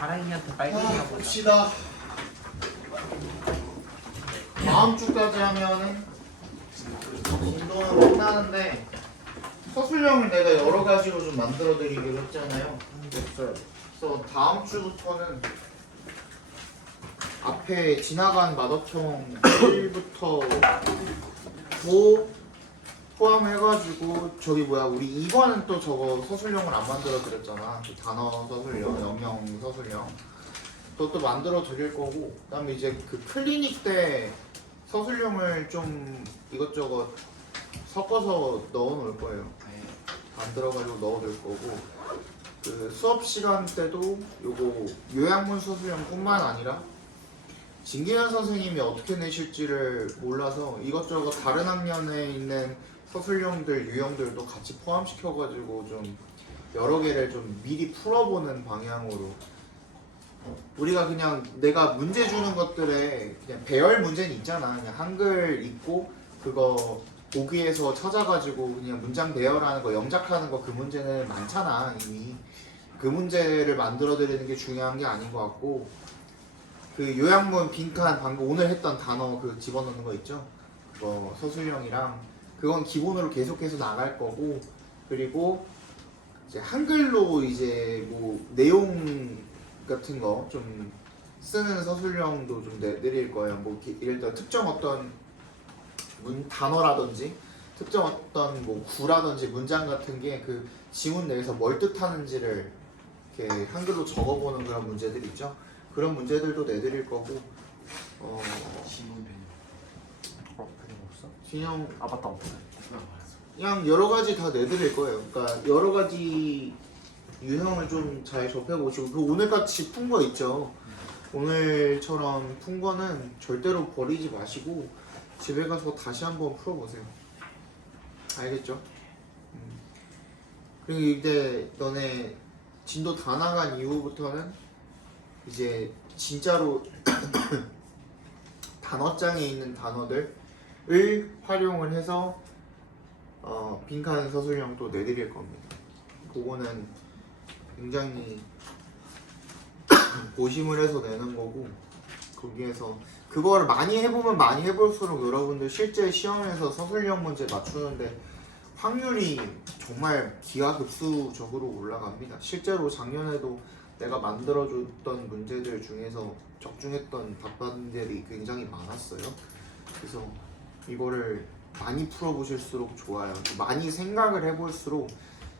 가랑이한테 빨갱이가 보다. 봅시다. 다음 주까지 하면은 진도는 끝나는데 서술형을 내가 여러 가지로 좀 만들어 드리기로 했잖아요. 그래서 다음 주부터는 앞에 지나간 마더청 1부터 9 포함해가지고 저기 뭐야 우리 2번은 또 저거 서술형을 안 만들어 드렸잖아. 그 단어 서술형, 영영 서술형 그것도 만들어 드릴 거고 그다음에 이제 그 클리닉 때 서술형을 좀 이것저것 섞어서 넣어 놓을 거예요. 만들어가지고 넣어 놓을 거고 그 수업 시간 때도 요거 요약문 서술형뿐만 아니라 진기현 선생님이 어떻게 내실지를 몰라서 이것저것 다른 학년에 있는 서술형들, 유형들도 같이 포함시켜가지고 좀 여러 개를 좀 미리 풀어보는 방향으로 우리가 그냥 내가 문제 주는 것들에 그냥 배열 문제는 있잖아. 그냥 한글 읽고 그거 보기에서 찾아가지고 그냥 문장 배열하는 거, 영작하는 거 그 문제는 많잖아 이미. 그 문제를 만들어 드리는 게 중요한 게 아닌 것 같고 그 요약문 빈칸 방금 오늘 했던 단어 그 집어넣는 거 있죠? 그거 서술형이랑 그건 기본으로 계속해서 나갈 거고 그리고 이제 한글로 이제 뭐 내용 같은 거 좀 쓰는 서술형도 좀 내드릴 거예요. 뭐 예를 들어 특정 어떤 단어라든지 특정 어떤 뭐 구라든지 문장 같은 게 그 지문 내에서 뭘 뜻하는지를 이렇게 한글로 적어보는 그런 문제들 있죠. 그런 문제들도 내드릴 거고 지문 배경. 배경 없어? 진영 아 맞다 없어. 그냥 여러 가지 다 내드릴 거예요. 그러니까 여러 가지 유형을 좀 잘 접해보시고 그 오늘같이 푼 거 있죠. 오늘처럼 푼 거는 절대로 버리지 마시고 집에 가서 다시 한번 풀어보세요. 알겠죠? 그리고 이제 너네 진도 다 나간 이후부터는 이제 진짜로 단어장에 있는 단어들을 활용을 해서 빈칸 서술형도 내드릴 겁니다. 그거는 굉장히 고심을 해서 내는 거고 거기에서 그걸 많이 해보면 많이 해볼수록 여러분들 실제 시험에서 서술형 문제 맞추는데 확률이 정말 기하급수적으로 올라갑니다. 실제로 작년에도 내가 만들어줬던 문제들 중에서 적중했던 답안들이 굉장히 많았어요. 그래서 이거를 많이 풀어보실수록 좋아요. 많이 생각을 해볼수록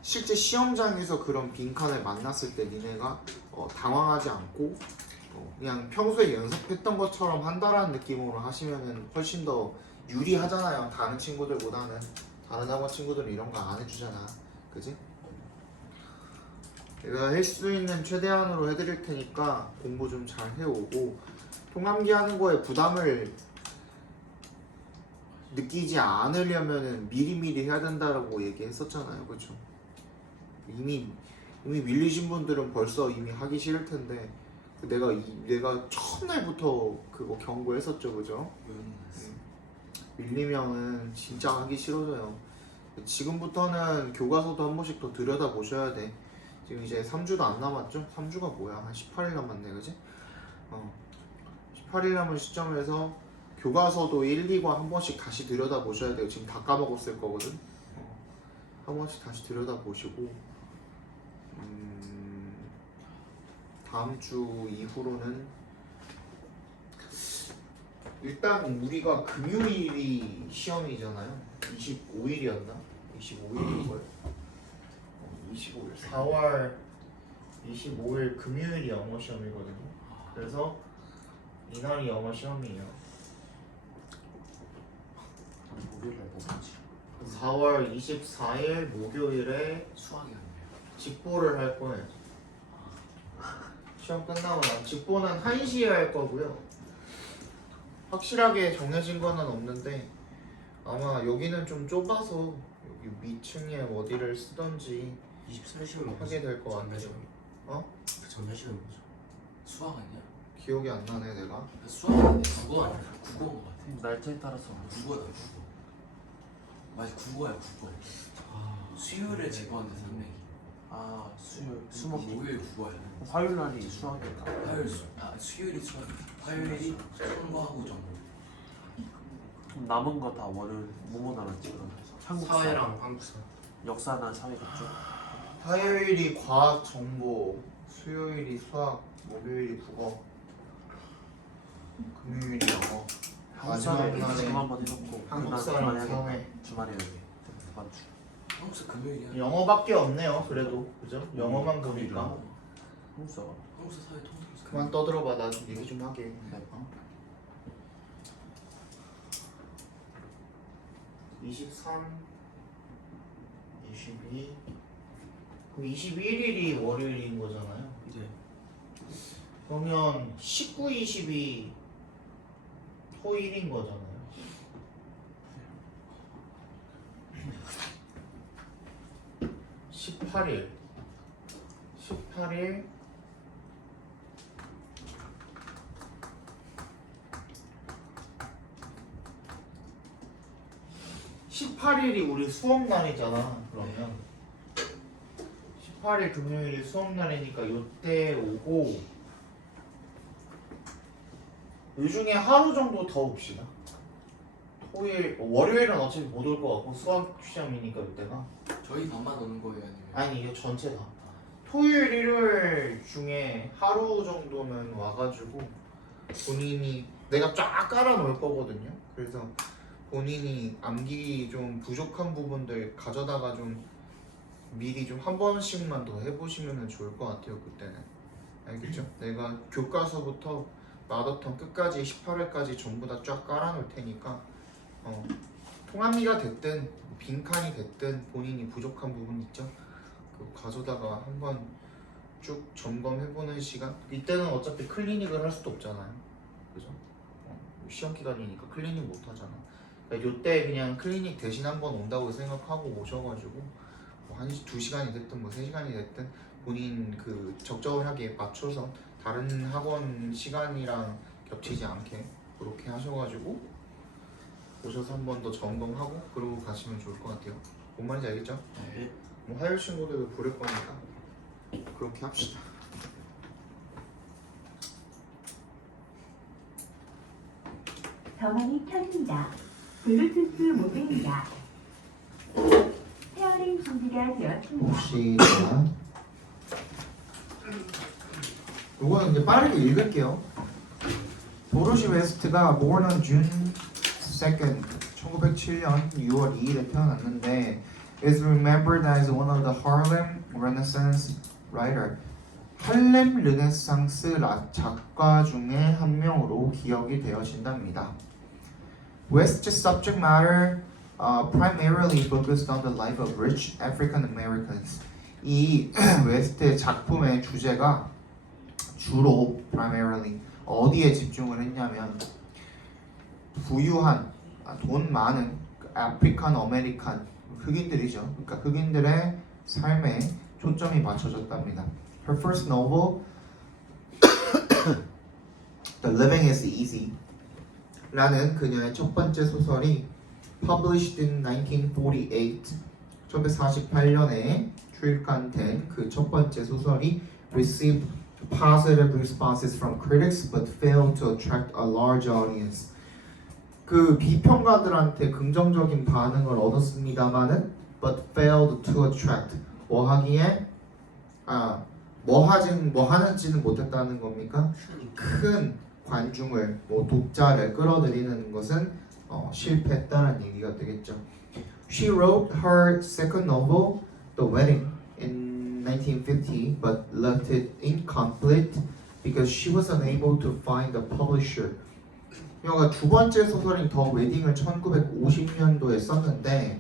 실제 시험장에서 그런 빈칸을 만났을 때 니네가 당황하지 않고 그냥 평소에 연습했던 것처럼 한다라는 느낌으로 하시면은 훨씬 더 유리하잖아요. 다른 친구들보다는. 다른 학원 친구들은 이런 거 안 해주잖아. 그지? 내가 할 수 있는 최대한으로 해드릴 테니까 공부 좀 잘 해오고 통암기 하는 거에 부담을 느끼지 않으려면은 미리미리 해야 된다라고 얘기했었잖아요. 그렇죠? 이미 밀리신 분들은 벌써 이미 하기 싫을 텐데 내가 첫날부터 그거 경고했었죠. 그죠? 밀리면은 진짜 하기 싫어져요. 지금부터는 교과서도 한 번씩 더 들여다 보셔야 돼. 지금 이제 3주도 안 남았죠? 3주가 뭐야? 한 18일 남았네, 그지? 18일 남은 시점에서 교과서도 1, 2과 한 번씩 다시 들여다 보셔야 돼요. 지금 다 까먹었을 거거든? 한 번씩 다시 들여다 보시고 다음 주 이후로는 일단 우리가 금요일이 시험이잖아요. 25일이었나? 25일인걸? 25일 4월 25일 금요일이 영어 시험이거든요. 그래서 이날이 영어 시험이에요. 목요일날 뭐 하지? 4월 24일 목요일에 수학이 아니에요. 직보를 할 거예요. 시험 끝나고 난 직보는 1시에 할 거고요. 확실하게 정해진 거는 없는데 아마 여기는 좀 좁아서 여기 위층에 어디를 쓰던지 23시면 하게 될 것 같아요. 그 전자식은 뭐죠? 수학 아니야? 기억이 안 나네 내가. 수학 아니야? 국어 아니야? 국어인 것 같아. 날짜에 따라서 국어야 국어. 맞아 국어야 국어. 수요일에 제거하는데 300이. 아 수목 목요일 국어야. 화요일 날이 수학이니까. 수요일이 수학. 화요일이 선거하고 전공. 그럼 남은 거 다 월요일 뭐뭐 나눴지 그러면? 한국사, 사회랑 한국사. 역사나 사회겠죠. 화요일이 과학 정보, 수요일이 수학, 목요일이 국어, 금요일이 영어, 마지막 한국사를 지금 날에 한번 해놓고 한국사랑 사회. 주말에 여기 이번 주. 한국사 금요일이야. 영어밖에 없네요. 그래도 그죠? 영어만 보니까 한국사가 한국사 사회 통틀어서. 그만 떠들어봐. 나 좀 얘기 좀 하게. 어? 23, 22. 그럼 21일이 월요일인 거잖아요. 이제 그러면 19, 22 토일인 거잖아요. 18일 18일이 우리 수업 날이잖아. 그러면 18일 금요일이 수업 날이니까 요때 오고 요 중에 하루 정도 더 옵시다. 토일, 월요일은 어차피 못 올 것 같고 수학 시험이니까 이때가. 저희 반만 오는 거예요, 아니면? 아니 이게 전체 다. 토요일, 일요일 중에 하루 정도는 와가지고 본인이 내가 쫙 깔아놓을 거거든요. 그래서 본인이 암기 좀 부족한 부분들 가져다가 좀 미리 좀 한 번씩만 더 해보시면 좋을 것 같아요. 그때는 알겠죠? 내가 교과서부터 마더턴 끝까지 18회까지 전부 다 쫙 깔아놓을 테니까 통합리가 됐든 빈칸이 됐든 본인이 부족한 부분 있죠? 그 가져다가 한번 쭉 점검해보는 시간. 이때는 어차피 클리닉을 할 수도 없잖아요. 그죠? 시험 기간이니까 클리닉 못 하잖아. 그러니까 요때 그냥 클리닉 대신 한번 온다고 생각하고 오셔가지고 뭐 2시간이 됐든 뭐 3시간이 됐든 본인 그 적절하게 맞춰서 다른 학원 시간이랑 겹치지 않게 그렇게 하셔가지고 오셔서 한 번 더 점검하고 그러고 가시면 좋을 것 같아요. 뭔 말인지 알겠죠? 네. 뭐 화요일 친구들도 부를 거니까 그렇게 합시다. 전원이 켜집니다. 블루투스 모드입니다. 페어링 준비가 되었습니다. 봅시다. 이거는 이제 빠르게 읽을게요. 도로시 웨스트가 born on June 2nd, 1907년 6월 2일에 태어났는데 is remembered as one of the Harlem Renaissance writer. 할렘 르네상스 작가 중에 한 명으로 기억이 되어진답니다. West's subject matter primarily focused on the life of rich African Americans. 이 웨스트의 작품의 주제가 주로 primarily 어디에 집중을 했냐면 부유한 돈 많은 아프리칸 아메리칸 흑인들이죠. 그러니까 흑인들의 삶에 초점이 맞춰졌답니다. Her first novel, The Living is Easy 라는 그녀의 첫 번째 소설이 published in 1948 1948년에 출간된 그 첫 번째 소설이 received positive responses from critics but failed to attract a large audience. 그 비평가들한테 긍정적인 반응을 얻었습니다만은 but failed to attract 뭐 하기에 뭐 하는지는 못했다는 겁니까? 큰 관중을 뭐 독자를 끌어들이는 것은 실패했다는 얘기가 되겠죠. She wrote her second novel, The Wedding, in 1950, but left it incomplete because she was unable to find a publisher. 그러니까 두 번째 소설인 더 웨딩을 1950년도에 썼는데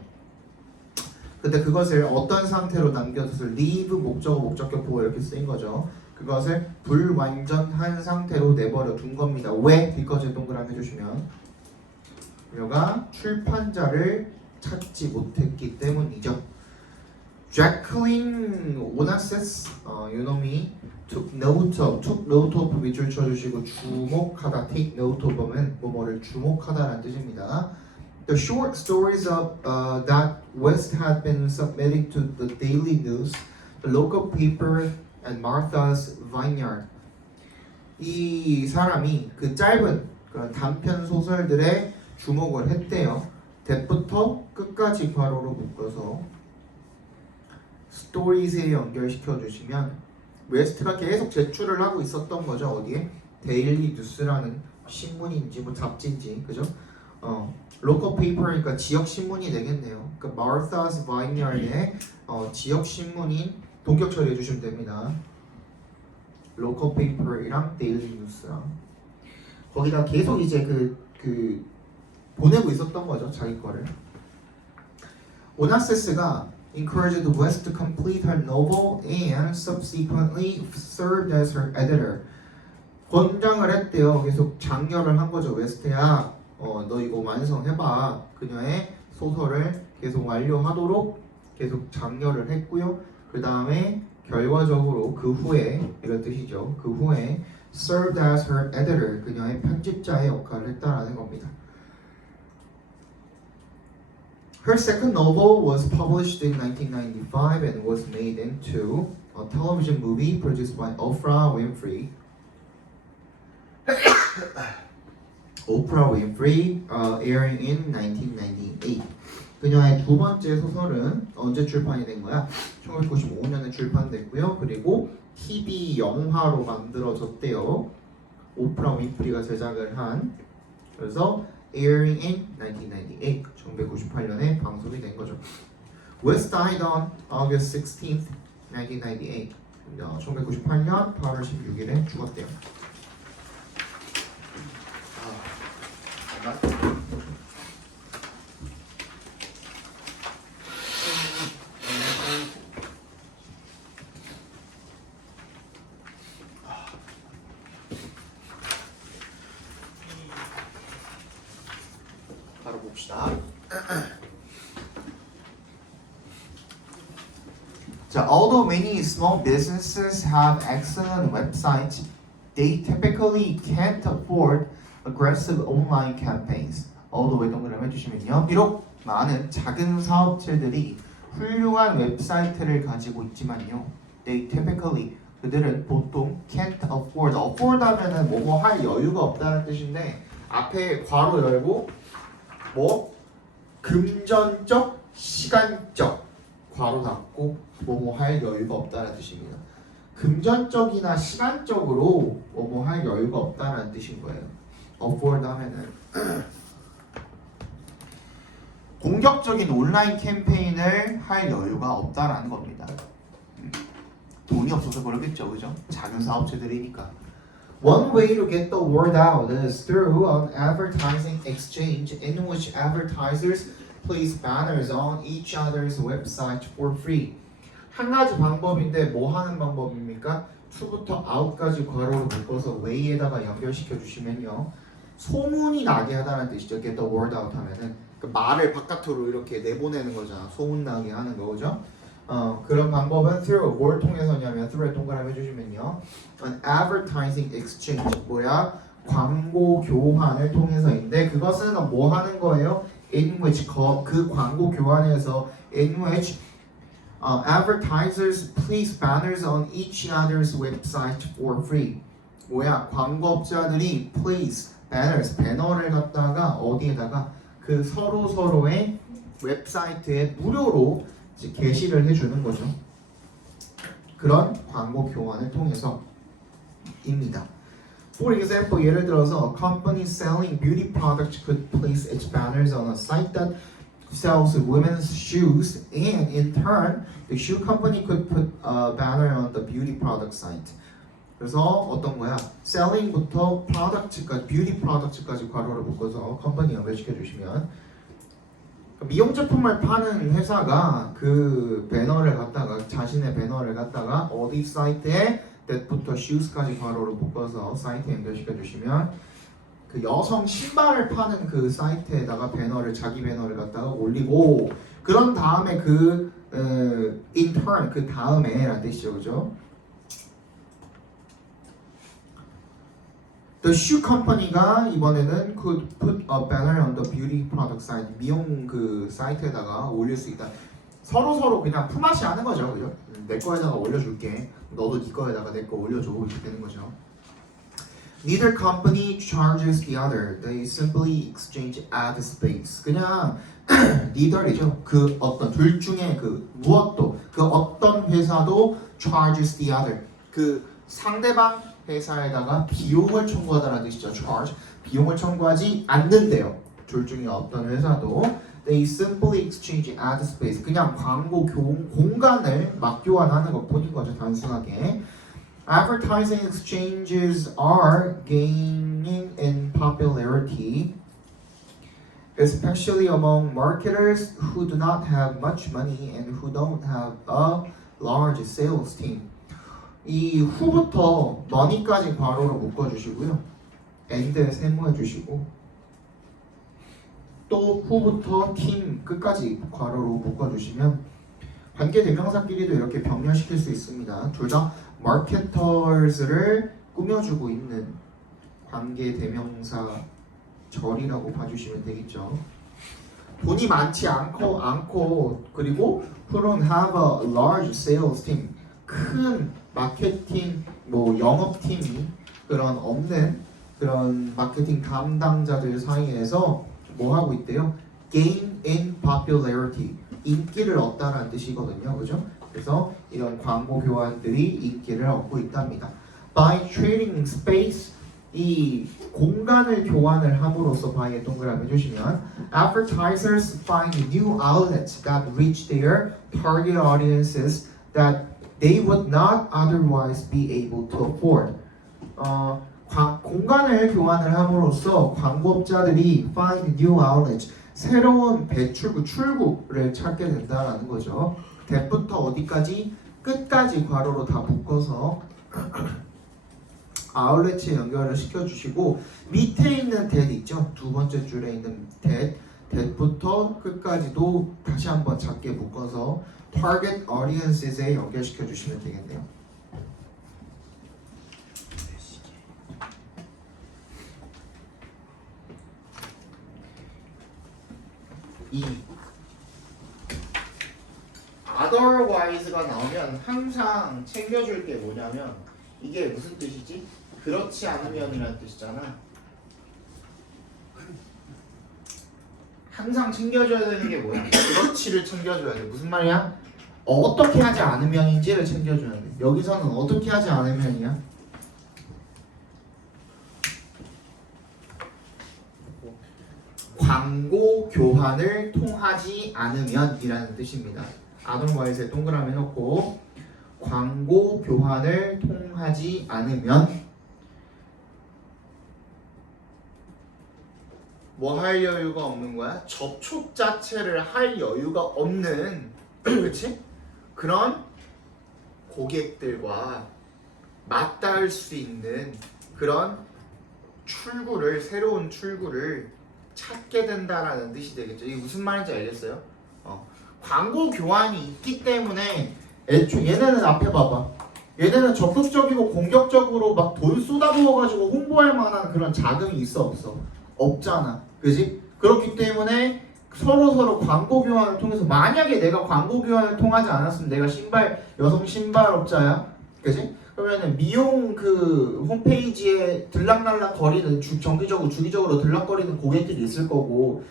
근데 그것을 어떤 상태로 남겨둬서 leave 목적어 목적격보가 이렇게 쓰인 거죠. 그것을 불완전한 상태로 내버려 둔 겁니다. 왜? 뒷거제 동그라미 해주시면 그녀가 출판자를 찾지 못했기 때문이죠. Jacqueline Onassis, 요놈이 took note of 밑줄 쳐주시고 주목하다, take note of 하면 뭐뭐를 주목하다라는 뜻입니다. The short stories of that West had been submitted to the Daily News local paper and Martha's Vineyard. 이 사람이 그 짧은 그런 단편 소설들에 주목을 했대요. 대부터 끝까지 괄호로 묶어서 스토리즈에 연결시켜 주시면 웨스트가 계속 제출을 하고 있었던 거죠. 어디에? 데일리 뉴스라는 신문인지 뭐 잡지인지 그죠? 로컬 페이퍼니까 지역 신문이 되겠네요. 그러니까 Martha's Vineyard의 지역 신문인 동격 처리해 주시면 됩니다. 로컬 페이퍼랑 데일리 뉴스랑 거기다 계속 이제 그 보내고 있었던 거죠. 자기 거를. 오나세스가 encouraged West to complete her novel and subsequently served as her editor. 권장을 했대요. 계속 장려를 한 거죠. 웨스트야, 너 이거 완성해봐. 그녀의 소설을 계속 완료하도록 계속 장려를 했고요. 그 다음에 결과적으로 그 후에 이런 뜻이죠. 그 후에 served as her editor. 그녀의 편집자의 역할을 했다라는 겁니다. Her second novel was published in 1995 and was made into a television movie produced by Oprah Winfrey. Oprah Winfrey, airing in 1998. 그녀의 두 번째 소설은 언제 출판이 된 거야? 1995년에 출판됐고요. 그리고 TV 영화로 만들어졌대요. 오프라 윈프리가 제작을 한. 그래서 airing in 1998, 1998년에 방송이 된 거죠. West died on August 16th, 1998. 1998년 8월 16일에 죽었대요. 바로 봅시다. 자, although many small businesses have excellent websites, they typically can't afford aggressive online campaigns. although 동그라미 해주시면요. 비록 많은 작은 사업체들이 훌륭한 웹사이트를 가지고 있지만요. They typically 그들은 보통 can't afford. afford 하면은 뭐뭐 할 여유가 없다는 뜻인데 앞에 괄호 열고 뭐 금전적, 시간적 괄호 닫고 뭐뭐 할 여유가 없다는 뜻입니다. 금전적이나 시간적으로 뭐뭐 할 여유가 없다는 뜻인 거예요. afford 하면은 공격적인 온라인 캠페인을 할 여유가 없다라는 겁니다. 돈이 없어서 그러겠죠, 그죠? 작은 사업체들이니까. One way to get the word out is through an advertising exchange in which advertisers place banners on each other's website for free. 한 가지 방법인데 뭐 하는 방법입니까? 2부터 9까지 괄호로 묶어서 way에다가 연결시켜 주시면요. 소문이 나게 하다는 뜻이죠. get the word out 하면은 그 말을 바깥으로 이렇게 내보내는 거잖아. 소문 나게 하는 거죠. 그런 방법은 through 뭘 통해서냐면 through에 동그라미 해주시면요. an advertising exchange 뭐야? 광고 교환을 통해서인데 그것은 뭐 하는 거예요? in which 그 광고 교환에서 in which advertisers place banners on each other's website for free. 뭐야? 광고업자들이 place banners 배너를 갖다가 어디에다가 그 서로의 웹사이트에 무료로 이제 게시를 해주는 거죠. 그런 광고 교환을 통해서입니다. For example, 예를 들어서 a company selling beauty products could place its banners on a site that sells women's shoes, and in turn, the shoe company could put a banner on the beauty product site. 그래서 어떤 거야? selling부터 product까지, beauty product까지 괄호를 묶어서 컴퍼니 연결시켜 주시면 미용 제품을 파는 회사가 그 배너를 갖다가 자신의 배너를 갖다가 어디 사이트에 that부터 shews까지 괄호를 묶어서 사이트에 연결시켜 주시면 그 여성 신발을 파는 그 사이트에다가 배너를 자기 배너를 갖다가 올리고 그런 다음에 그 in turn 그 다음에라는 뜻이죠, 그죠? The shoe company가 이번에는 could put a banner on the beauty product site 미용 그 사이트에다가 올릴 수 있다. 서로 그냥 품앗이 하는 거죠, 그죠? 내 거에다가 올려줄게. 너도 네 거에다가 내 거 올려줘. 이렇게 되는 거죠. Neither company charges the other. They simply exchange ad space. 그냥 neither이죠. 그 어떤 둘 중에 그 무엇도 그 어떤 회사도 charges the other. 그 상대방 회사에다가 비용을 청구하다라는 뜻이죠. charge. 비용을 청구하지 않는데요. 둘 중에 어떤 회사도 they simply exchange ad space. 그냥 광고 공간을 막 교환하는 것뿐인 거죠. 단순하게. Advertising exchanges are gaining in popularity, especially among marketers who do not have much money and who don't have a large sales team. 이 후부터 money까지 괄호로 묶어주시고요. and에 세모해주시고 또 후부터 team 끝까지 괄호로 묶어주시면 관계 대명사끼리도 이렇게 병렬시킬 수 있습니다. 둘 다 마케터즈를 꾸며주고 있는 관계 대명사 절이라고 봐주시면 되겠죠. 돈이 많지 않고 그리고 who don't have a large sales team 큰 마케팅 뭐 영업팀이 그런 없는 그런 마케팅 담당자들 사이에서 뭐 하고 있대요? gain in popularity 인기를 얻다라는 뜻이거든요. 그죠? 그래서 이런 광고 교환들이 인기를 얻고 있답니다. By trading space 이 공간을 교환을 함으로써 by에 동그라미 해주시면 advertisers find new outlets that reach their target audiences that they would not otherwise be able to afford. 공간을 교환을 함으로써 광고업자들이 find new outlets 새로운 배출구, 출구를 찾게 된다라는 거죠. that부터 어디까지? 끝까지 괄호로 다 묶어서 아울렛에 연결을 시켜주시고 밑에 있는 that 있죠? 두 번째 줄에 있는 that부터 끝까지도 다시 한번 작게 묶어서 target audience에 연결시켜 주시면 되겠네요. 이 otherwise가 나오면 항상 챙겨줄 게 뭐냐면 이게 무슨 뜻이지? 그렇지 않으면이라는 뜻이잖아. 항상 챙겨줘야 되는 게 뭐야? 그렇지를 챙겨줘야 돼. 무슨 말이야? 어떻게 하지 않으면인지를 챙겨줘야 돼. 여기서는 어떻게 하지 않으면이야? 광고 교환을 통하지 않으면이라는 뜻입니다. otherwise에 동그라미 놓고 광고 교환을 통하지 않으면 뭐 할 여유가 없는 거야? 접촉 자체를 할 여유가 없는 그렇지? 그런 고객들과 맞닿을 수 있는 그런 출구를 새로운 출구를 찾게 된다라는 뜻이 되겠죠. 이게 무슨 말인지 알겠어요? 광고 교환이 있기 때문에 얘네는 앞에 봐봐. 얘네는 적극적이고 공격적으로 막 돈 쏟아부어가지고 홍보할 만한 그런 자금이 있어 없어? 없잖아. 그지? 그렇기 때문에 서로 광고 교환을 통해서 만약에 내가 광고 교환을 통하지 않았으면 내가 여성 신발업자야. 그지? 그러면은 미용 그 홈페이지에 들락날락 거리는 주기적으로 들락거리는 고객들이 있을 거고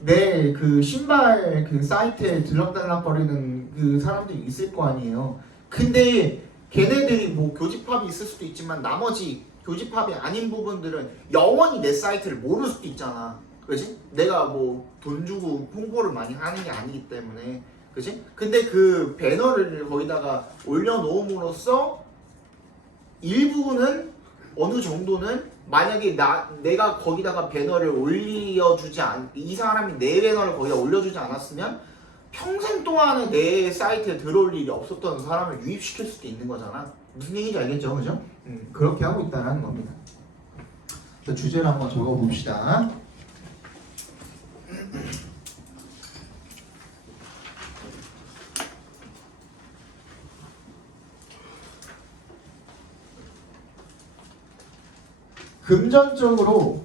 내 그 신발 그 사이트에 들락날락거리는 그 사람들이 있을 거 아니에요. 근데 걔네들이 뭐 교집합이 있을 수도 있지만 나머지 교집합이 아닌 부분들은 영원히 내 사이트를 모를 수도 있잖아. 그지? 내가 뭐 돈 주고 홍보를 많이 하는 게 아니기 때문에. 그지? 근데 그 배너를 거기다가 올려놓음으로써 일부는 어느 정도는 만약에 내가 거기다가 배너를 이 사람이 내 배너를 거기다 올려주지 않았으면 평생 동안에 내 사이트에 들어올 일이 없었던 사람을 유입시킬 수도 있는 거잖아. 무슨 얘기인지 알겠죠? 그죠? 그렇게 하고 있다는 겁니다. 주제를 한번 적어봅시다. 금전적으로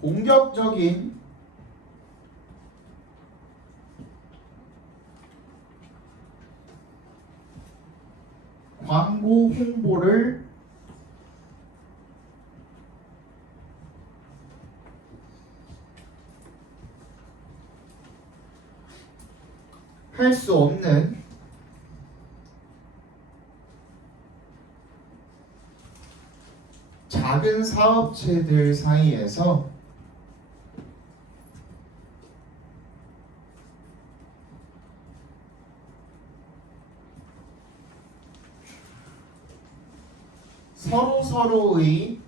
공격적인 광고 홍보를 할 수 없는 작은 사업체들 사이에서 서로의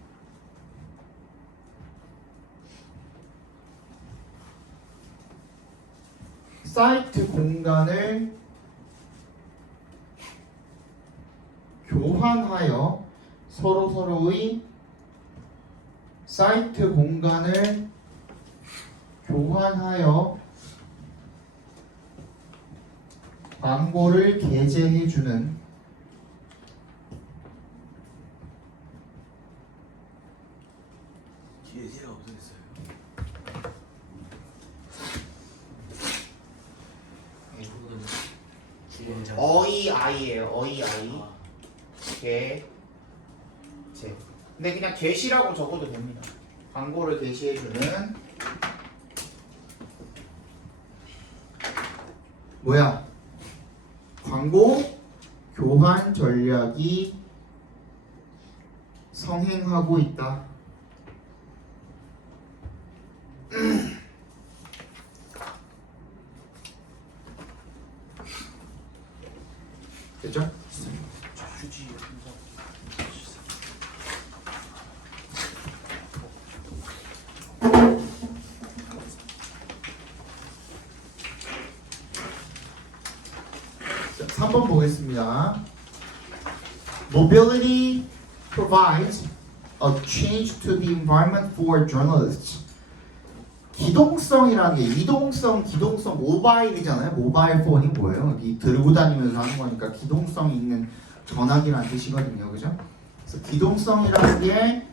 사이트 공간을 교환하여 서로의 사이트 공간을 교환하여 광고를 게재해주는 기회가 없어졌어요. 이거는 진행자. 어이아이예요. 어이아이 아, 게 제. 근데 그냥 게시라고 적어도 됩니다. 광고를 게시해주는 뭐야? 광고 교환 전략이 성행하고 있다. 됐죠? 저 휴지 항상. 자, 3번 보겠습니다. Mobility provides a change to the environment for journalists. 기동성이라는 게 이동성, 기동성, 모바일이잖아요. 모바일 폰이 뭐예요? 이 들고 다니면서 하는 거니까 기동성 있는 전화기라는 뜻이거든요, 그죠? 그래서 기동성이라는 게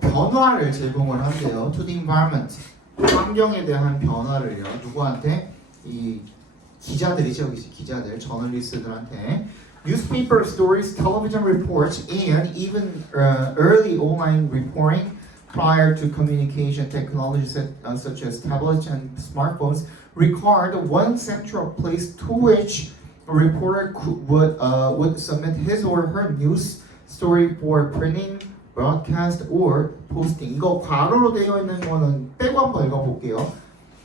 변화를 제공을 한대요. To the environment, 환경에 대한 변화를요. 누구한테? 이 기자들이죠, 기자들, 저널리스트들한테. Newspaper stories, television reports, and even early online reporting prior to communication technologies such as tablets and smartphones required one central place to which a reporter would submit his or her news story for printing, broadcast, or posting. 이거 괄호로 되어 있는 거는 빼고 한번 읽어볼게요.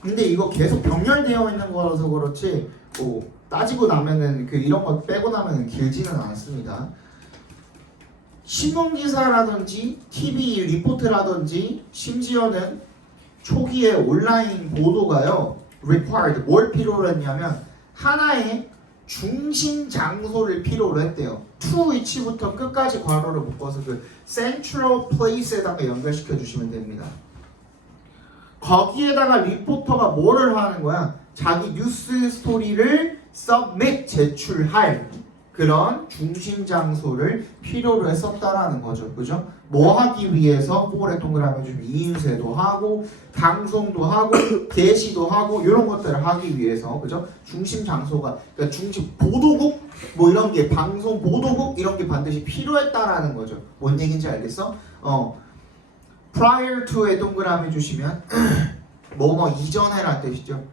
근데 이거 계속 병렬되어 있는 거라서 그렇지 뭐 따지고 나면은 이런 거 빼고 나면은 길지는 않습니다. 신문 기사라든지 TV 리포트라든지 심지어는 초기에 온라인 보도가요 required 뭘 필요로 했냐면 하나의 중심 장소를 필요로 했대요. to 위치부터 끝까지 괄호를 묶어서 그 central place에다가 연결시켜 주시면 됩니다. 거기에다가 리포터가 뭐를 하는 거야? 자기 뉴스 스토리를 submit 제출할 그런 중심 장소를 필요로 했었다라는 거죠. 그죠? 뭐 하기 위해서 for에 동그라미 좀 이인쇄도 하고 방송도 하고 게시도 하고 이런 것들을 하기 위해서 그죠? 중심 장소가 그러니까 중심 보도국 뭐 이런 게 방송 보도국 이런 게 반드시 필요했다라는 거죠. 뭔 얘기인지 알겠어? prior to에 동그라미 주시면 뭐뭐 이전에란 뜻이죠.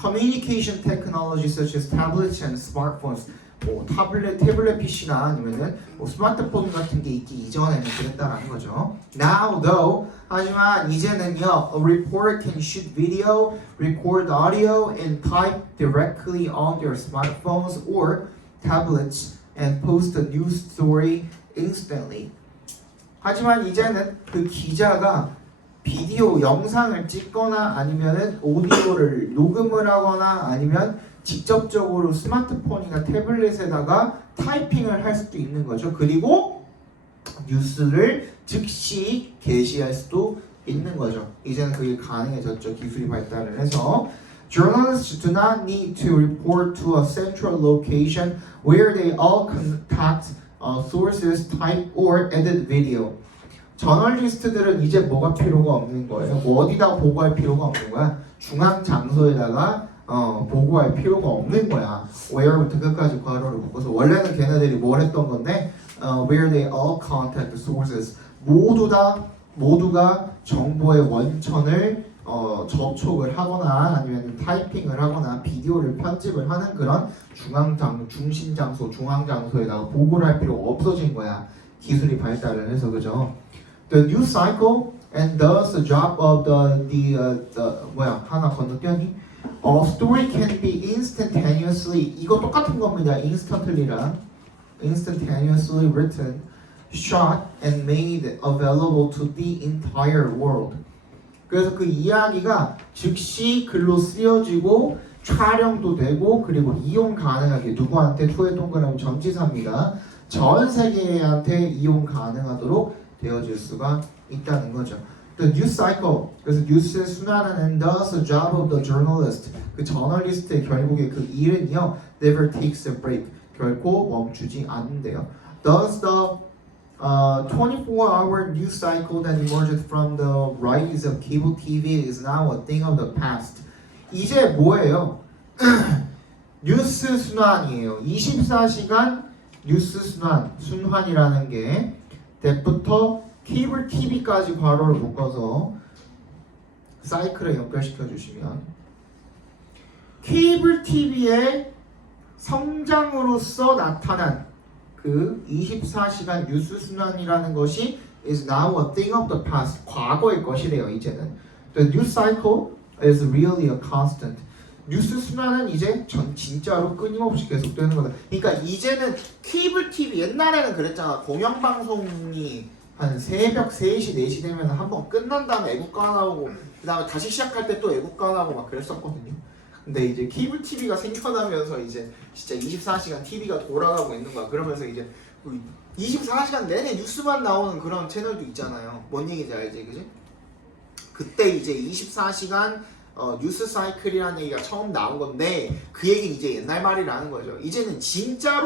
Communication technology such as tablets and smartphones 뭐 태블릿 PC나 아니면은 뭐 스마트폰 같은 게 있기 이전에는 그랬다라는 거죠. Now though 하지만 이제는요 a reporter can shoot video, record audio and type directly on their smartphones or tablets and post a news story instantly. 하지만 이제는 그 기자가 비디오 영상을 찍거나 아니면은 오디오를 녹음을 하거나 아니면 직접적으로 스마트폰이나 태블릿에다가 타이핑을 할 수도 있는 거죠. 그리고 뉴스를 즉시 게시할 수도 있는 거죠. 이제는 그게 가능해졌죠. 기술이 발달을 해서 Journalists do not need to report to a central location where they all contact sources, type or edit video. 저널리스트들은 이제 뭐가 필요가 없는 거예요. 뭐 어디다 보고할 필요가 없는 거야. 중앙 장소에다가 보고할 필요가 없는 거야. where부터 끝까지 괄호를 묶어서 원래는 걔네들이 뭘 했던 건데 where they all contact the sources 모두가 정보의 원천을 접촉을 하거나 아니면 타이핑을 하거나 비디오를 편집을 하는 그런 중심 장소, 중앙 장소에다가 보고를 할 필요가 없어진 거야. 기술이 발달을 해서 그죠? The news cycle and thus the job of the 하나 건너뛰었니? Story can be instantaneously 이거 똑같은 겁니다. instantaneously랑 instantaneously written, shot and made available to the entire world. 그래서 그 이야기가 즉시 글로 쓰여지고 촬영도 되고 그리고 이용 가능하게 누구한테 투의 동그라미 전치사입니다. 전 세계한테 이용 가능하도록 되어질 수가 있다는 거죠. The news cycle 그래서 뉴스의 순환은 and thus the job of the journalist 그 저널리스트의 결국에 그 일은요 never takes a break 결코 멈추지 않는데요. Thus the 24-hour news cycle that emerged from the rise of cable TV is now a thing of the past. 이제 뭐예요? 뉴스 순환이에요. 24시간 뉴스 순환이라는 게 때부터 케이블 TV까지 괄호를 묶어서 사이클에 연결시켜 주시면 케이블 TV의 성장으로서 나타난 그 24시간 뉴스 순환이라는 것이 is now a thing of the past. 과거의 것이래요. 이제는. The news cycle is really a constant. 뉴스 순환은 이제 진짜로 끊임없이 계속되는 거다. 그러니까 이제는 케이블 TV 옛날에는 그랬잖아. 공영방송이 한 새벽 3시, 4시 되면 한번 끝난 다음에 애국가 나오고 그 다음에 다시 시작할 때 또 애국가 나오고 막 그랬었거든요. 근데 이제 케이블 TV가 생겨나면서 이제 진짜 24시간 TV가 돌아가고 있는 거야. 그러면서 이제 24시간 내내 뉴스만 나오는 그런 채널도 있잖아요. 뭔 얘기인지 알지, 그지? 그때 이제 24시간 뉴스 사이클이라는 얘기가 처음 나온 건데 그 얘기는 이제 옛날 말이라는 거죠. 이제는 진짜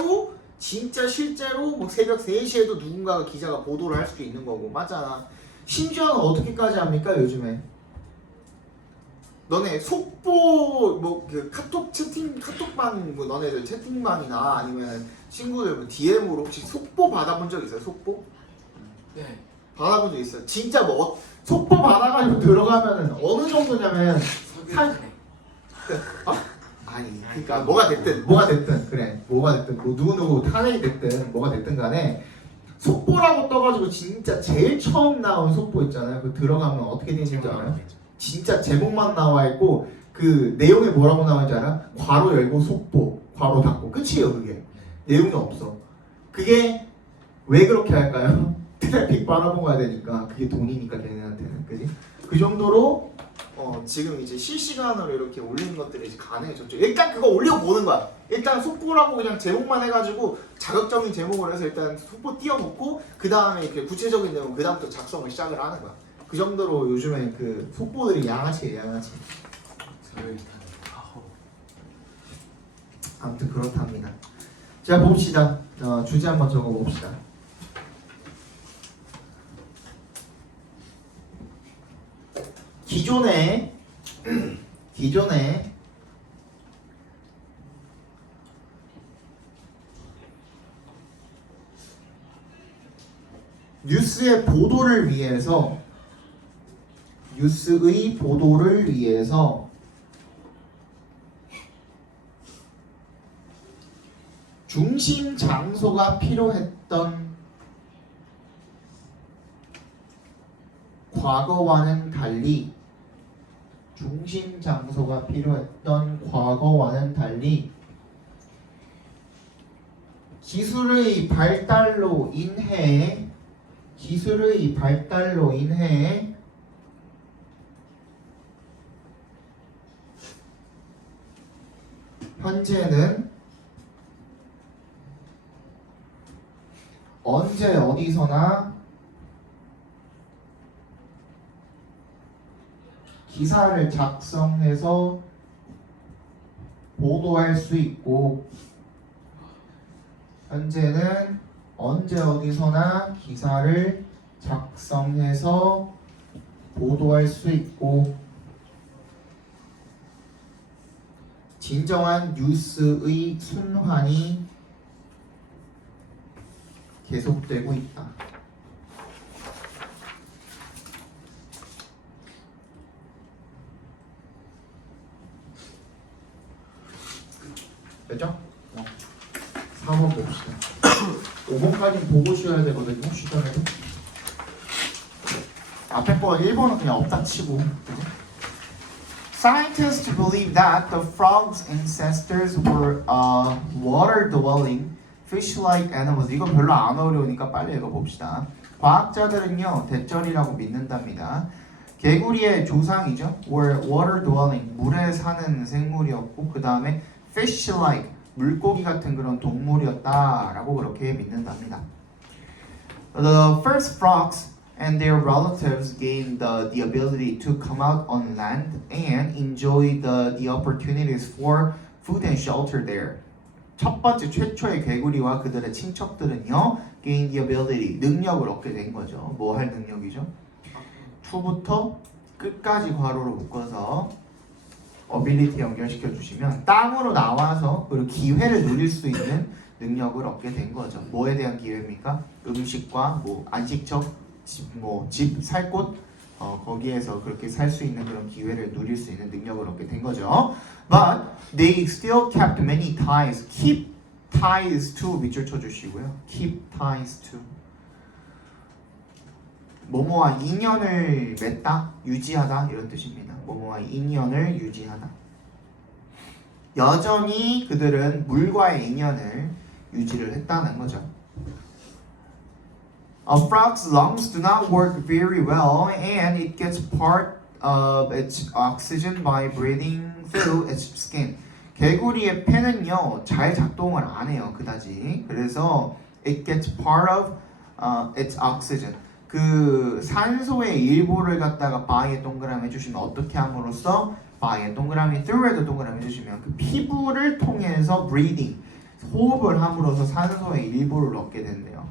실제로 뭐 새벽 3시에도 누군가가 기자가 보도를 할 수도 있는 거고 맞잖아. 심지어는 어떻게까지 합니까 요즘에? 너네 속보 뭐 그 카톡방 뭐 너네들 채팅방이나 아니면 친구들 뭐 DM으로 혹시 속보 받아본 적 있어요? 속보? 네. 받아본 적 있어요. 진짜 뭐 속보 받아가지고 들어가면은 어느 정도냐면 아니 그러니까 뭐가 됐든 뭐 누구 탄핵이 됐든 뭐가 됐든 간에 속보라고 떠가지고 진짜 제일 처음 나온 속보 있잖아요. 그 들어가면 어떻게 되는지 알아요? 진짜 제목만 나와 있고 그 내용이 뭐라고 나오는지 알아? 괄호 열고 속보, 괄호 닫고 끝이에요. 그게 내용이 없어. 그게 왜 그렇게 할까요? 트래픽 빨아먹어야 되니까 그게 돈이니까 걔네한테는 그지? 그 정도로 지금 이제 실시간으로 이렇게 올리는 것들이 이제 가능해졌죠. 일단 그거 올려보는 거야. 일단 속보라고 그냥 제목만 해가지고 자극적인 제목을 해서 일단 속보 띄워놓고 그 다음에 이렇게 구체적인 내용 그 다음부터 작성을 시작을 하는 거야. 그 정도로 요즘에 그 속보들이 양아치예요, 양아치. 아무튼 그렇답니다. 자 봅시다. 주제 한번 적어봅시다. 기존에 뉴스의 보도를 위해서 중심 장소가 필요했던 과거와는 달리 기술의 발달로 인해 현재는 언제 어디서나 기사를 작성해서 보도할 수 있고 현재는 언제 어디서나 기사를 작성해서 보도할 수 있고 진정한 뉴스의 순환이 계속되고 있다. 됐죠? 4번 봅시다. 5번까지 보고 쉬어야 되거든요. 쉬더라도. 앞에 거 1번은 그냥 없다 치고. 그죠? Scientists believe that the frog's ancestors were water-dwelling, fish-like animals. 이건 별로 안 어려우니까 빨리 읽어봅시다. 과학자들은요, 대절이라고 믿는답니다. 개구리의 조상이죠. were water-dwelling, 물에 사는 생물이었고 그 다음에 fish-like, 물고기 같은 그런 동물이었다라고 그렇게 믿는답니다. The first frogs and their relatives gained the ability to come out on land and enjoy the opportunities for food and shelter there. 첫 번째 최초의 개구리와 그들의 친척들은요, gain the ability, 능력을 얻게 된 거죠. 뭐 할 능력이죠? to부터 끝까지 괄호로 묶어서 ability 연결시켜 주시면 땅으로 나와서 그리고 기회를 누릴 수 있는 능력을 얻게 된 거죠. 뭐에 대한 기회입니까? 음식과 뭐 안식처, 집 살 곳 거기에서 그렇게 살 수 있는 그런 기회를 누릴 수 있는 능력을 얻게 된 거죠. But they still kept many ties. Keep ties to 밑줄 쳐주시고요. Keep ties to 뭐뭐와 인연을 맺다, 유지하다 이런 뜻입니다. 뭐뭐와 인연을 유지하다. 여전히 그들은 물과의 인연을 유지를 했다는 거죠. A frog's lungs do not work very well and it gets part of its oxygen by breathing through its skin. 개구리의 폐는요 잘 작동을 안 해요 그다지. 그래서 it gets part of its oxygen. 그 산소의 일부를 갖다가 by에 동그라미 해주시면 어떻게 함으로써 by에 동그라미 through에도 동그라미 해주시면 그 피부를 통해서 breathing 호흡을 함으로써 산소의 일부를 얻게 된대요.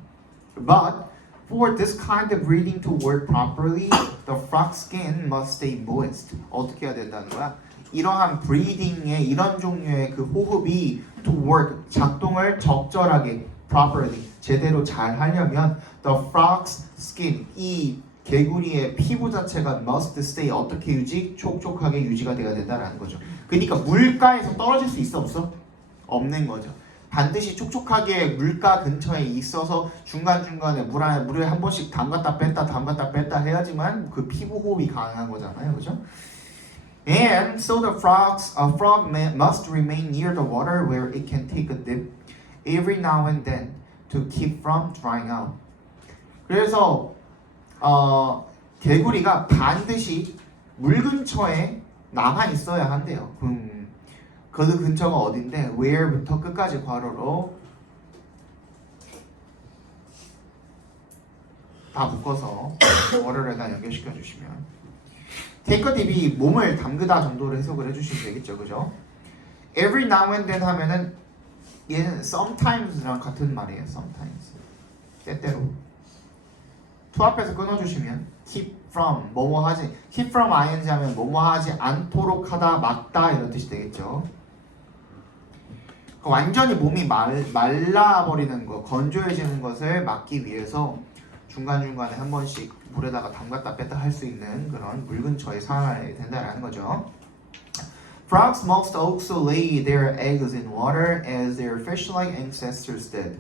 But for this kind of breathing to work properly, the frog's skin must stay moist. 어떻게 해야 된다는 거야? 이러한 breathing의 이런 종류의 그 호흡이 to work 작동을 적절하게 properly 제대로 잘 하려면 the frog's skin 이 개구리의 피부 자체가 must stay 어떻게 촉촉하게 유지가 돼야 된다라는 거죠. 그러니까 물가에서 떨어질 수 있어 없어? 없는 거죠. 반드시 촉촉하게 물가 근처에 있어서 중간중간에 물에 한 번씩 담갔다 뺐다 해야지만 그 피부 호흡이 가능한 거잖아요. 그죠? And so the frog must remain near the water where it can take a dip every now and then to keep from drying out. 그래서 개구리가 반드시 물 근처에 남아 있어야 한대요. 그 근처가 어딘데 where부터 끝까지 괄호로 다 묶어서 water에다 연결시켜 주시면 take a dip이 몸을 담그다 정도로 해석을 해주시면 되겠죠, 그죠? Every now and then 하면은 얘는 sometimes랑 같은 말이에요. sometimes 때때로 to 앞에서 끊어주시면 keep from 뭐뭐 하지 keep from ing 하면 뭐뭐 하지 않도록 하다 막다 이런 뜻이 되겠죠. 완전히 몸이 말라버리는 거 건조해지는 것을 막기 위해서 중간중간에 한 번씩 물에다가 담갔다 뺐다 할 수 있는 그런 물 근처에 살아야 된다라는 거죠. Frogs must also lay their eggs in water as their fish-like ancestors did.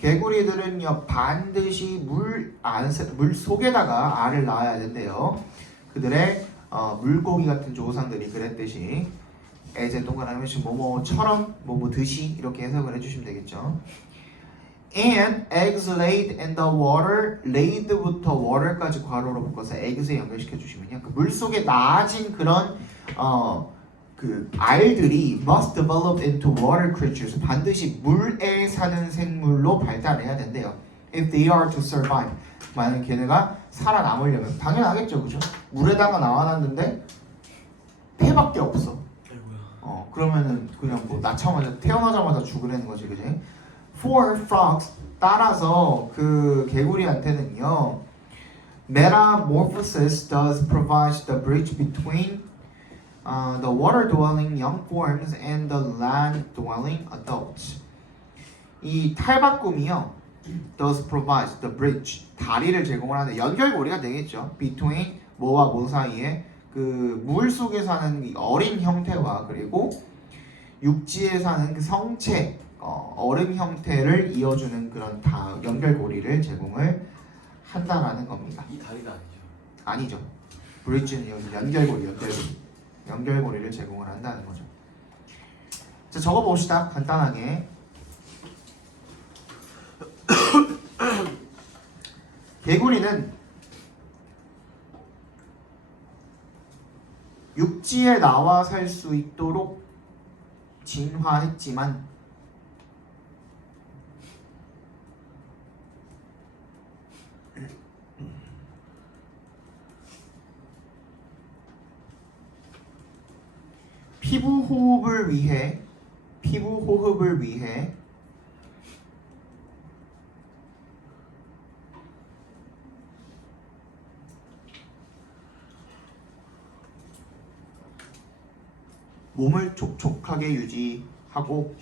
개구리들은요 반드시 물 속에다가 알을 낳아야 된대요. 그들의 물고기 같은 조상들이 그랬듯이 에제 동그라미씩 뭐뭐처럼 뭐뭐듯이 이렇게 해석을 해주시면 되겠죠. And eggs laid in the water, laid부터 water까지 괄호로 묶어서 eggs에 연결시켜 주시면요. 그 물 속에 나아진 그런 그 알들이 must develop into water creatures. 반드시 물에 사는 생물로 발달해야 된대요. If they are to survive. 만약 걔네가 살아남으려면 당연하겠죠, 그죠? 물에다가 나와놨는데 폐밖에 없어. 그러면은 그냥 뭐 태어나자마자 죽으라는 거지, 그지? For frogs 따라서 그 개구리한테는요, metamorphosis does provide the bridge between the water-dwelling young forms and the land-dwelling adults. 이 탈바꿈이요. Thus provides the bridge. 다리를 제공을 하는 연결고리가 되겠죠. Between 뭐와 뭐 사이에 그 물 속에 사는 이 어린 형태와 그리고 육지에 사는 그 성체 얼음 형태를 이어주는 그런 다 연결고리를 제공을 한다라는 겁니다. 이 다리가 아니죠. 아니죠. 브릿지는 여기 연결고리를 제공을 한다는 거죠. 자, 적어봅시다. 간단하게. 개구리는 육지에 나와 살 수 있도록 진화했지만 피부 호흡을 위해 몸을 촉촉하게 유지하고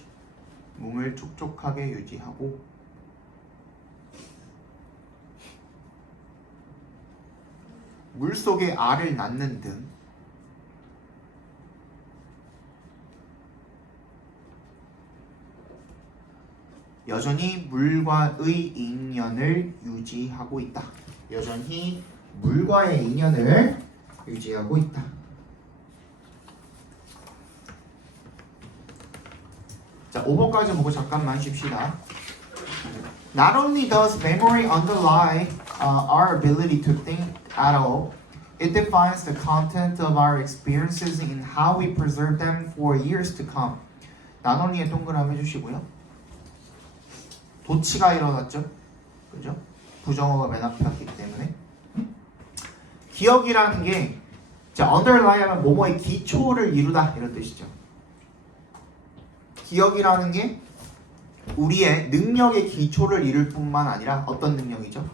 물속에 알을 낳는 등 여전히 물과의 인연을 유지하고 있다. 자, 5번까지 보고 잠깐만 쉽시다. Not only does memory underlie our ability to think at all, it defines the content of our experiences in how we preserve them for years to come. Not only에 동그라미 해주시고요. 도치가 일어났죠? 그죠? 부정어가 맨 앞에 왔기 때문에. 기억이라는 게, 자, underlie 하면 뭐뭐의 기초를 이루다 이런 뜻이죠. 기억이라는 게 우리의 능력의 기초를 이룰 뿐만 아니라 어떤 능력이죠?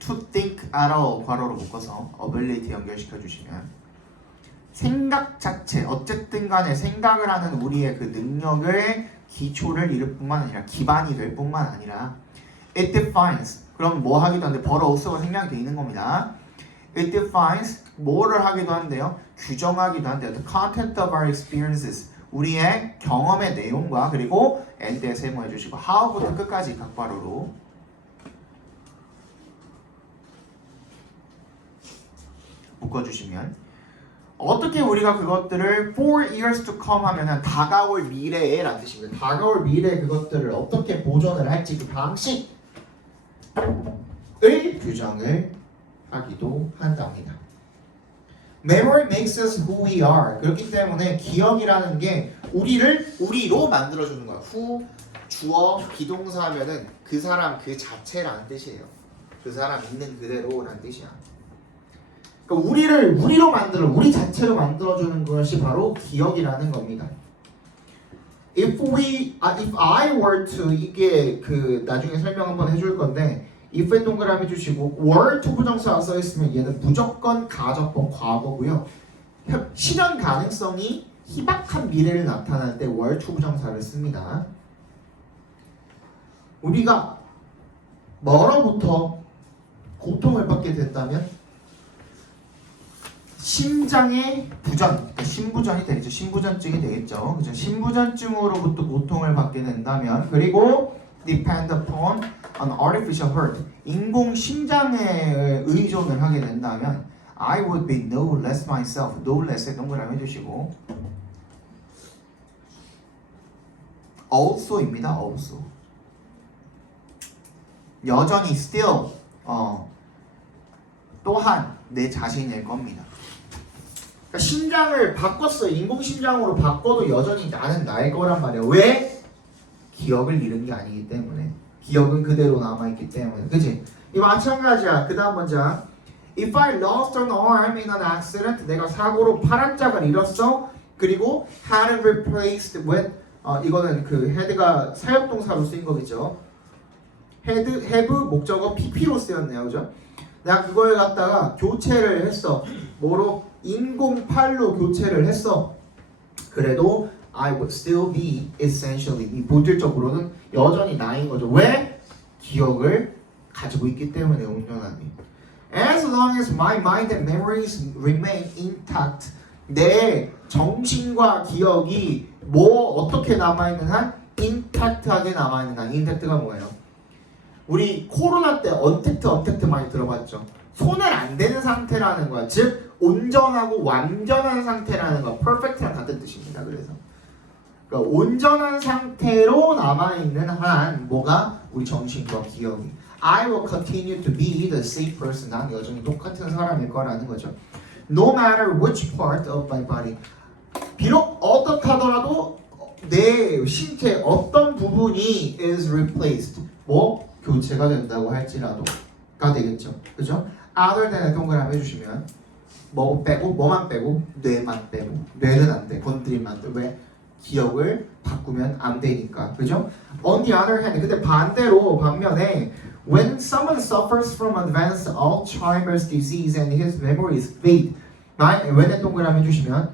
To think at all 괄호로 묶어서 ability 연결시켜 주시면 생각 자체 어쨌든 간에 생각을 하는 우리의 그 능력의 기초를 이룰 뿐만 아니라 기반이 될 뿐만 아니라 it defines 그럼 뭐 하기도 한데 벌어오스가 생략이 돼 있는 겁니다. It defines 뭐를 하기도 한데요. 규정하기도 한데요. The content of our experiences 우리의 경험의 내용과 그리고 end에 세모해 주시고 how부터 끝까지 각괄호로 묶어주시면 어떻게 우리가 그것들을 for years to come 하면은 다가올 미래에 라는 뜻입니다. 다가올 미래에 그것들을 어떻게 보존을 할지 그 방식을 규정을 하기도 한답니다. Memory makes us who we are. 그렇기 때문에 기억이라는 게 우리를 우리로 만들어주는 거야. who 주어 비동사 하면은 그 사람 그 자체라는 뜻이에요. 그 사람 있는 그대로라는 뜻이야. 그러니까 우리를 우리로 만들어 우리 자체로 만들어주는 것이 바로 기억이라는 겁니다. If I were to 이게 그 나중에 설명 한번 해줄 건데 if에 동그라미 주시고 were to 부정사가 써 있으면 얘는 무조건 가정법 과거고요. 실현 가능성이 희박한 미래를 나타낼 때 were to 부정사를 씁니다. 우리가 뭐로부터 고통을 받게 된다면 심장의 부전, 그러니까 신부전이 되겠죠. 신부전증이 되겠죠. 그죠? 신부전증으로부터 고통을 받게 된다면 그리고 depend upon an artificial heart, 인공 심장에 의존을 하게 된다면 I would be no less myself, no less에 동그라미 해주시고 also입니다. also 여전히 still 또한 내 자신일 겁니다. 그러니까 심장을 바꿨어요. 인공심장으로 바꿔도 여전히 나는 나일 거란 말이에요. 왜? 기억을 잃은 게 아니기 때문에. 기억은 그대로 남아있기 때문에. 그치? 이 마찬가지야. 그 다음 문장. If I lost an arm in an accident, 내가 사고로 팔 짝을 잃었어. 그리고 had it replaced with 이거는 그 had가 사역동사로 쓰인 거겠죠. have 목적어 pp로 쓰였네요. 그죠? 내가 그걸 갖다가 교체를 했어. 뭐로? 인공팔로 교체를 했어. 그래도 I would still be essentially 본질적으로는 여전히 나인 거죠. 왜? 기억을 가지고 있기 때문에 온전하니. As long as my mind and memories remain intact. 내 정신과 기억이 뭐 어떻게 남아있는 한? intact하게 남아있는 한. intact가 뭐예요? 우리 코로나 때 언택트 많이 들어봤죠? 손을 안 대는 상태라는 거야. 즉 온전하고 완전한 상태라는 거. perfect랑 같은 뜻입니다. 그래서 그러니까 온전한 상태로 남아있는 한 뭐가? 우리 정신과 기억이. I will continue to be the same person. 난 여전히 똑같은 사람일 거라는 거죠. No matter which part of my body. 비록 어떻하더라도 내 신체 어떤 부분이 is replaced. 뭐? 교체가 된다고 할지라도가 되겠죠. 그죠? other than에 동그라미 해주시면 뭐 빼고 뭐만 빼고 뇌만 빼고 뇌는 안 돼. 건드리면 안 돼. 왜? 기억을 바꾸면 안 되니까. 그죠? On the other hand, 근데 반면에 when someone suffers from advanced Alzheimer's disease and his memories fade, when에 동그라미 해주시면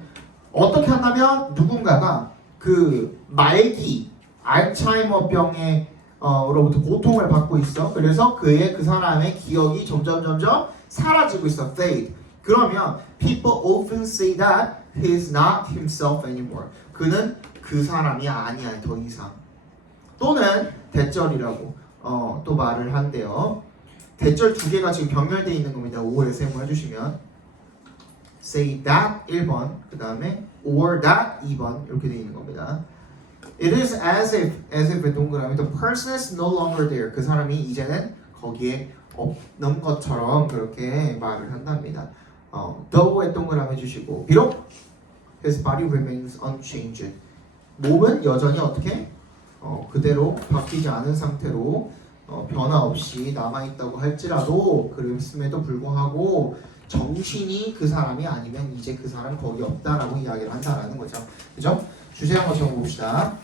어떻게 한다면 누군가가 그 말기 알츠하이머 병에 로부터 고통을 받고 있어. 그래서 그 사람의 기억이 점점 사라지고 있어. fade. 그러면 people often say that he is not himself anymore. 그는 그 사람이 아니야 더 이상. 또는 대절이라고 또 말을 한대요. 대절 두 개가 지금 병렬되어 있는 겁니다. 5에 세모 해주시면 say that 1번 그 다음에 or that 2번 이렇게 되어 있는 겁니다. It is as if 동그라미 the person is no longer there. 그 사람이 이제는 거기에 없는 것처럼 그렇게 말을 한답니다. though에 동그라미 해주시고 비록 his body remains unchanged. 몸은 여전히 어떻게? 그대로 바뀌지 않은 상태로 변화 없이 남아있다고 할지라도 그랬음에도 불구하고 정신이 그 사람이 아니면 이제 그 사람 거기 없다라고 이야기를 한다라는 거죠. 그죠? 주제 한번 적어봅시다.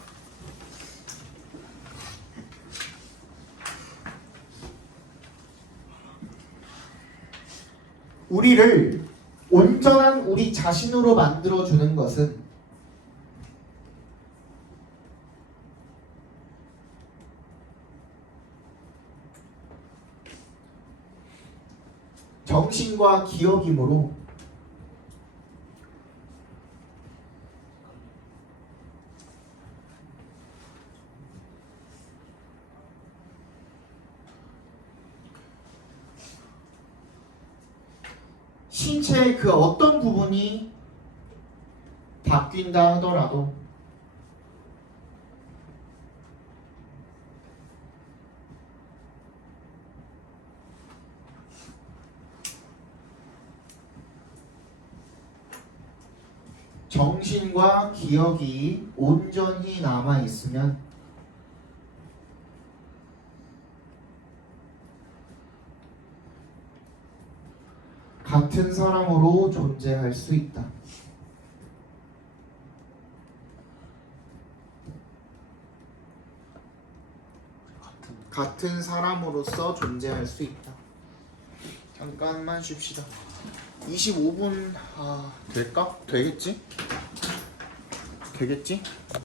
우리를 온전한 우리 자신으로 만들어주는 것은 정신과 기억이므로 신체의 그 어떤 부분이 바뀐다 하더라도 정신과 기억이 온전히 남아있으면 같은 사람으로 존재할 수 있다. 같은 사람으로서 존재할 수 있다. 잠깐만 쉽시다. 25분 될까? 되겠지?